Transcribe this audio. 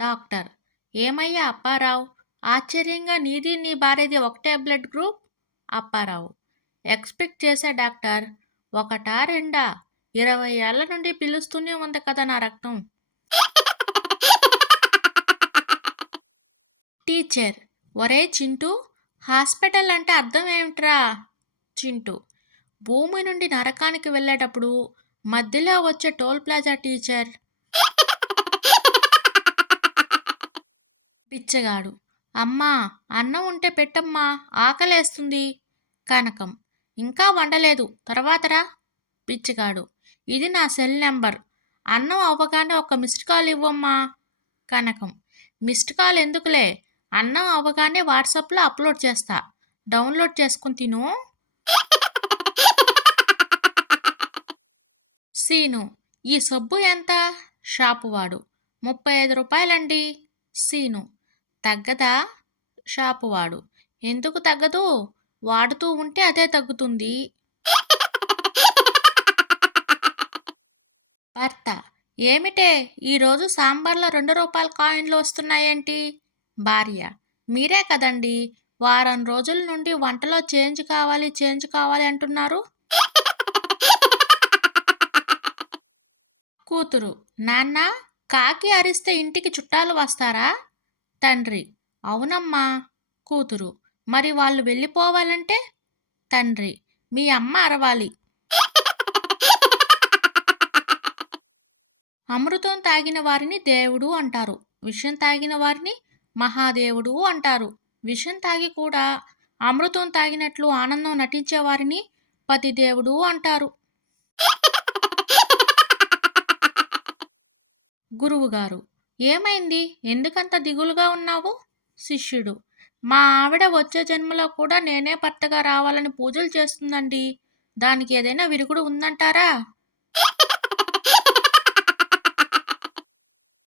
Doctor. ఏమయ్యా అప్పారావు? ఆశ్చర్యంగా నీది నీ భార్యది ఒకటే బ్లడ్ గ్రూప్? అప్పారావు. ఎక్స్పెక్ట్ చేశా డాక్టర్. ఒకటా రెండా? ఇరవై ఏళ్ళ నుండి పిలుస్తూనే ఉంది కదా నా రక్తం. టీచర్. ఒరే చింటూ హాస్పిటల్ అంటే అర్థం ఏమిట్రా? చింటూ. భూమి నుండి నరకానికి వెళ్ళేటప్పుడు మధ్యలో వచ్చే టోల్ ప్లాజా టీచర్. పిచ్చగాడు. అమ్మా అన్నం ఉంటే పెట్టమ్మా ఆకలేస్తుంది. కనకం. ఇంకా వండలేదు. తర్వాతరా పిచ్చగాడు. ఇది నా సెల్ నెంబర్. అన్నం అవ్వగానే ఒక మిస్డ్ కాల్ ఇవ్వమ్మా. కనకం. మిస్డ్ కాల్ ఎందుకులే? అన్నం అవ్వగానే వాట్సాప్లో అప్లోడ్ చేస్తా. డౌన్లోడ్ చేసుకుని తిను. సీను. ఈ సబ్బు ఎంత? షాపువాడు. ముప్పై ఐదు రూపాయలండి. సీను. తగ్గదా? షాపువాడు ఎందుకు తగ్గదు? వాడుతూ ఉంటే అదే తగ్గుతుంది. భర్త ఏమిటే? ఈరోజు సాంబార్లో రెండు రూపాయల కాయిన్లు వస్తున్నాయేంటి? భార్య మీరే కదండి. వారం రోజుల నుండి వంటలో చేంజ్ కావాలి చేంజ్ కావాలి అంటున్నారు. కూతురు నాన్న కాకి అరిస్తే ఇంటికి చుట్టాలు వస్తారా? తండ్రి. అవునమ్మా కూతురు. మరి వాళ్ళు వెళ్ళిపోవాలంటే? తండ్రి. మీ అమ్మ అరవాలి. అమృతం తాగిన వారిని దేవుడు అంటారు. విషం తాగిన వారిని మహాదేవుడు అంటారు. విషం తాగి కూడా అమృతం తాగినట్లు ఆనందం నటించే వారిని పతిదేవుడు అంటారు. గురువుగారు ఏమైంది? ఎందుకంత దిగులుగా ఉన్నావు? శిష్యుడు. మా ఆవిడ వచ్చే జన్మలో కూడా నేనే భర్తగా రావాలని పూజలు చేస్తుందండి. దానికి ఏదైనా విరుగుడు ఉందంటారా?